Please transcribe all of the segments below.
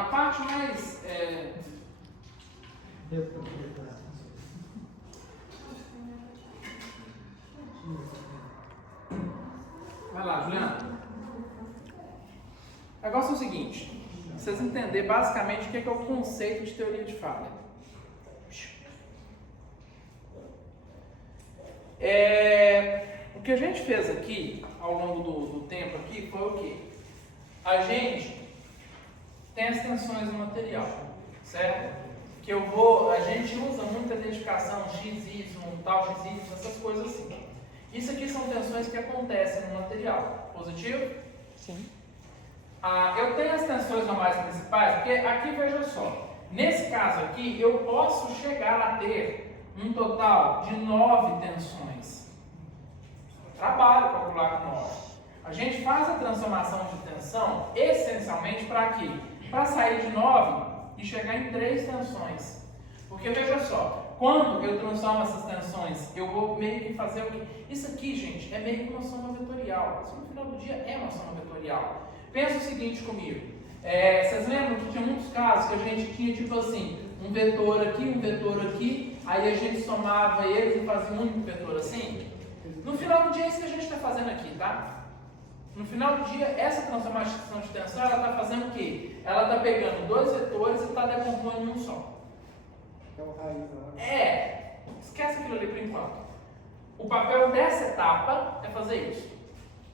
a parte mais... Vai lá, Juliana. O negócio é o seguinte, vocês entenderem basicamente o que é o conceito de teoria de falha. O que a gente fez aqui, ao longo do tempo aqui, foi o quê? A gente tem as tensões do material, certo? Que a gente usa muita identificação x, y, tal, x, y, essas coisas assim. Isso aqui são tensões que acontecem no material. Positivo? Sim. Eu tenho as tensões normais principais, porque aqui, veja só, nesse caso aqui, eu posso chegar a ter um total de 9 tensões. Eu trabalho calcular com 9. A gente faz a transformação de tensão essencialmente para quê? Para sair de 9 e chegar em 3 tensões. Porque veja só, quando eu transformo essas tensões, eu vou meio que fazer o quê? Isso aqui, gente, é meio que uma soma vetorial. Isso no final do dia é uma soma vetorial. Pensa o seguinte comigo. Vocês lembram que tinha muitos casos que a gente tinha tipo assim, um vetor aqui, aí a gente somava eles e fazia um único vetor assim? No final do dia é isso que a gente está fazendo aqui, tá? No final do dia, essa transformação de tensão, ela está fazendo o quê? Ela está pegando 2 vetores e está decompondo em um só. Esquece aquilo ali por enquanto. O papel dessa etapa é fazer isso.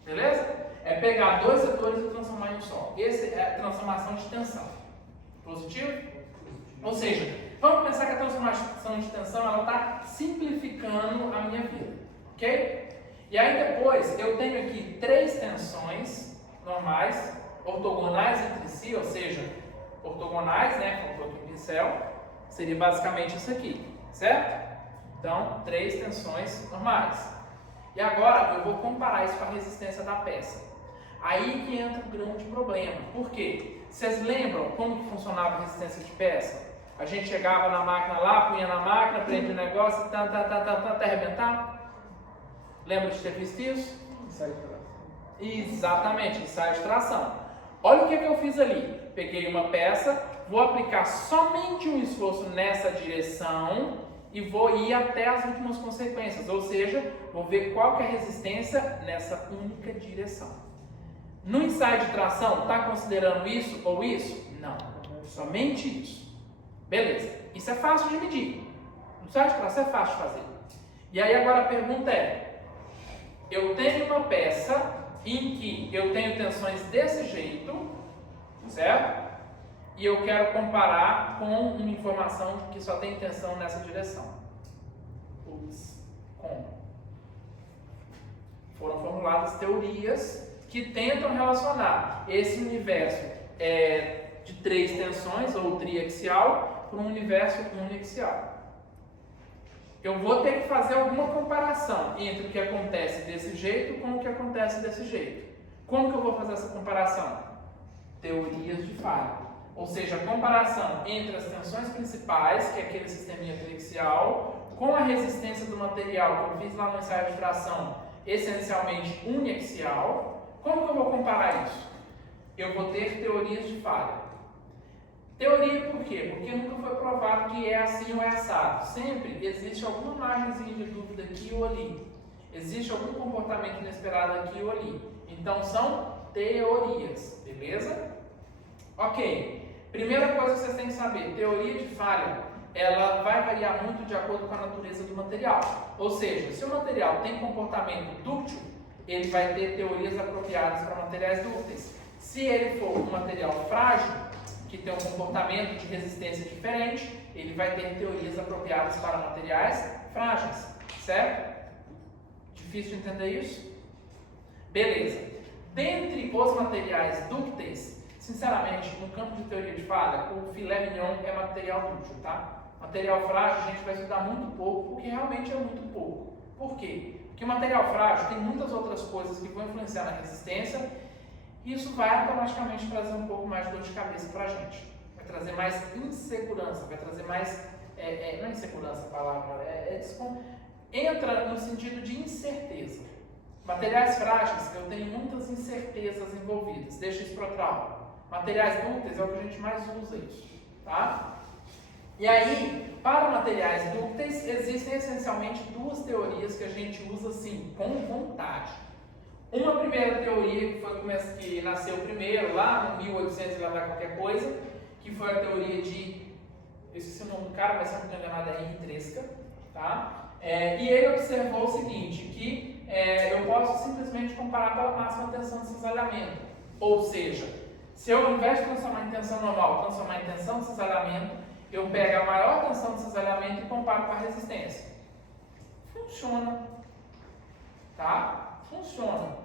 Beleza? É pegar 2 vetores e transformar em um só. Essa é a transformação de tensão. Positivo? Ou seja, vamos pensar que a transformação de tensão ela está simplificando a minha vida. Ok? E aí depois eu tenho aqui 3 tensões normais, ortogonais entre si, ou seja, ortogonais, né? Faltou aqui um pincel, seria basicamente isso aqui, certo? Então, 3 tensões normais. E agora eu vou comparar isso com a resistência da peça. Aí que entra o grande problema. Por quê? Vocês lembram como que funcionava a resistência de peça? A gente chegava na máquina lá, punha na máquina, prendia o negócio, até arrebentar? Lembra de ter visto isso? Ensaio de tração. Exatamente, ensaio de tração. Olha o que eu fiz ali. Peguei uma peça, vou aplicar somente um esforço nessa direção e vou ir até as últimas consequências. Ou seja, vou ver qual que é a resistência nessa única direção. No ensaio de tração, está considerando isso ou isso? Não, somente isso. Beleza, isso é fácil de medir. No ensaio de tração é fácil de fazer. E aí agora a pergunta é, eu tenho uma peça em que eu tenho tensões desse jeito, certo? E eu quero comparar com uma informação que só tem tensão nessa direção. Como? Foram formuladas teorias que tentam relacionar esse universo de 3 tensões, ou triaxial, para um universo uniaxial. Eu vou ter que fazer alguma comparação entre o que acontece desse jeito com o que acontece desse jeito. Como que eu vou fazer essa comparação? Teorias de falha. Ou seja, a comparação entre as tensões principais, que é aquele sisteminha triaxial, com a resistência do material que eu fiz lá no ensaio de tração, essencialmente uniaxial. Como que eu vou comparar isso? Eu vou ter teorias de falha. Teoria por quê? Porque nunca foi provado que é assim ou é assado. Sempre existe alguma margenzinha de dúvida aqui ou ali. Existe algum comportamento inesperado aqui ou ali. Então são teorias, beleza? Ok. Primeira coisa que vocês têm que saber, teoria de falha, ela vai variar muito de acordo com a natureza do material. Ou seja, se o material tem comportamento dúctil, ele vai ter teorias apropriadas para materiais dúcteis. Se ele for um material frágil, que tem um comportamento de resistência diferente, ele vai ter teorias apropriadas para materiais frágeis, certo? Difícil de entender isso? Beleza. Dentre os materiais dúcteis, sinceramente, no campo de teoria de falha, o filé mignon é material dúctil, tá? Material frágil a gente vai estudar muito pouco, porque realmente é muito pouco. Por quê? Porque o material frágil tem muitas outras coisas que vão influenciar na resistência e isso vai automaticamente trazer um pouco mais de dor de cabeça para a gente. Vai trazer mais insegurança, vai trazer mais... não é insegurança a palavra, entra no sentido de incerteza. Materiais frágeis, eu tenho muitas incertezas envolvidas. Deixa isso para outra aula. Materiais dúcteis é o que a gente mais usa isso, tá? E aí, para materiais dúcteis, existem essencialmente duas teorias que a gente usa assim, com vontade. Uma primeira teoria que foi que nasceu primeiro, lá no 1800 lá vai qualquer coisa, que foi a teoria de, eu esqueci o nome do cara, mas se não me engano é Henri Tresca, tá? E ele observou o seguinte, que eu posso simplesmente comparar pela máxima tensão de cisalhamento, ou seja, se eu, ao invés de transformar em tensão normal, transformar em tensão de cisalhamento, eu pego a maior tensão de cisalhamento e comparo com a resistência. Funciona. Tá? Funciona.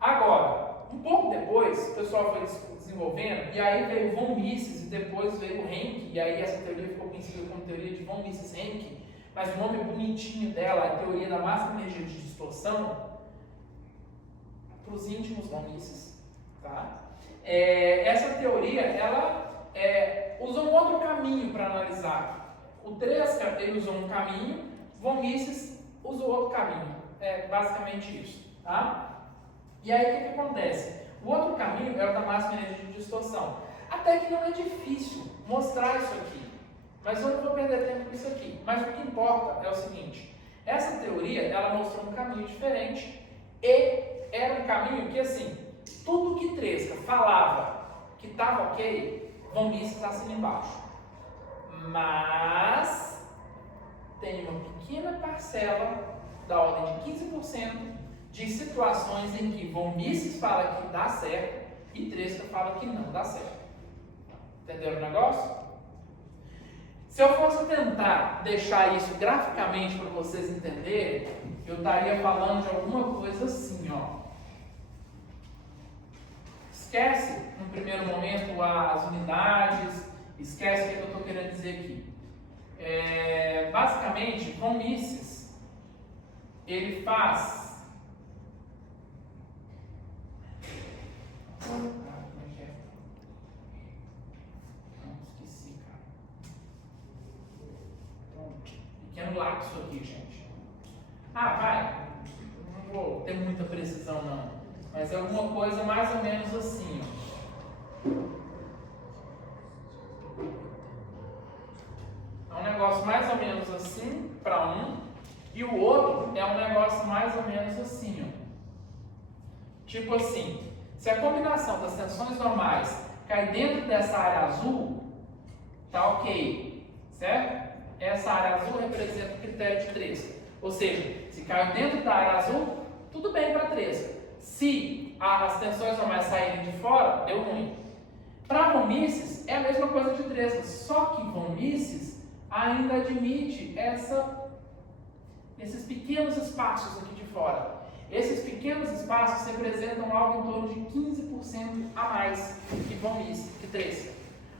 Agora, um pouco depois, o pessoal foi desenvolvendo, e aí veio o von Mises e depois veio o Henke, e aí essa teoria ficou conhecida como teoria de von Mises-Henke, mas o nome bonitinho dela é a teoria da máxima energia de distorção, para os íntimos von Mises. Tá? Essa teoria, ela usou um outro caminho para analisar. O Tresca, ele usou um caminho, von Mises usou outro caminho. É basicamente isso. Tá? E aí o que acontece? O outro caminho é o da máxima energia de distorção. Até que não é difícil mostrar isso aqui. Mas eu não vou perder tempo com isso aqui. Mas o que importa é o seguinte. Essa teoria, ela mostrou um caminho diferente. E era um caminho que, assim, tudo que Tresca falava que estava ok, von Mises assina embaixo. Mas tem uma pequena parcela da ordem de 15% de situações em que von Mises fala que dá certo e Tresca fala que não dá certo. Entenderam o negócio? Se eu fosse tentar deixar isso graficamente para vocês entenderem, eu estaria falando de alguma coisa assim, ó. Esquece, no primeiro momento, as unidades, esquece o que eu estou querendo dizer aqui. Basicamente, von Mises, ele faz... Como é que é? Não, esqueci, cara. Pequeno lapso aqui, gente. Vai. Não vou ter muita precisão, não. Mas é alguma coisa mais ou menos assim, ó. É um negócio mais ou menos assim para um, e o outro é um negócio mais ou menos assim, ó. Tipo assim, se a combinação das tensões normais cai dentro dessa área azul, tá ok, certo? Essa área azul representa o critério de Tresca. Ou seja, se cai dentro da área azul, tudo bem para Tresca. Se as tensões normais saírem de fora, deu ruim. Para von Mises, é a mesma coisa de Tresca, só que von Mises ainda admite esses pequenos espaços aqui de fora. Esses pequenos espaços representam algo em torno de 15% a mais que von Mises, que Tresca.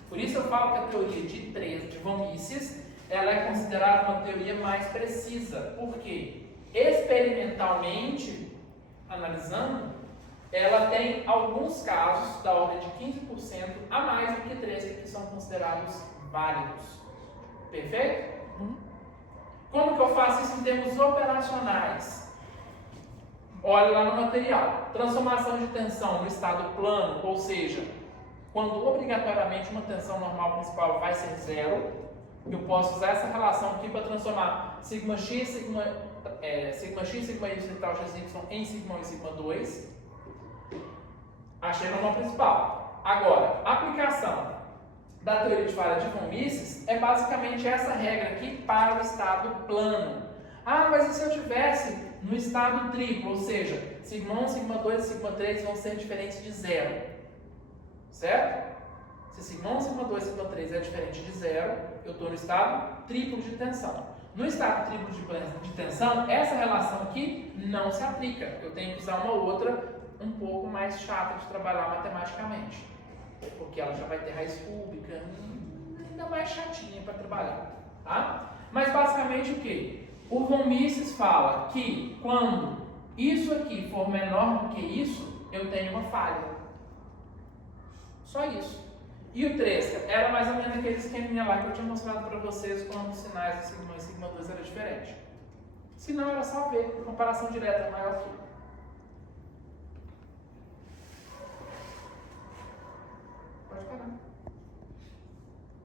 Por isso eu falo que a teoria de von Mises, ela é considerada uma teoria mais precisa, porque experimentalmente, analisando, ela tem alguns casos da ordem de 15% a mais do que Tresca que são considerados válidos. Perfeito? Como que eu faço isso em termos operacionais? Olhe lá no material. Transformação de tensão no estado plano, ou seja, quando obrigatoriamente uma tensão normal principal vai ser zero, eu posso usar essa relação aqui para transformar sigma x, sigma y e tal xy em sigma 1 e sigma 2. Achei a norma principal. Agora, a aplicação da teoria de falha de von Mises é basicamente essa regra aqui para o estado plano. Mas e se eu tivesse no estado triplo, ou seja, sigma 1, sigma 2 e sigma 3 vão ser diferentes de zero. Certo? Se sigma 1, sigma 2 e sigma 3 é diferente de zero, eu estou no estado triplo de tensão. No estado triplo de tensão, essa relação aqui não se aplica. Eu tenho que usar uma outra um pouco mais chata de trabalhar matematicamente. Porque ela já vai ter raiz cúbica, ainda mais chatinha para trabalhar. Tá? Mas basicamente o que? O von Mises fala que quando isso aqui for menor do que isso, eu tenho uma falha. Só isso. E o Tresca era mais ou menos aquele esqueminha lá que eu tinha mostrado para vocês quando os sinais de sigma 1 e sigma 2 eram diferentes. Se não, era só ver, comparação direta é maior que. Pode parar.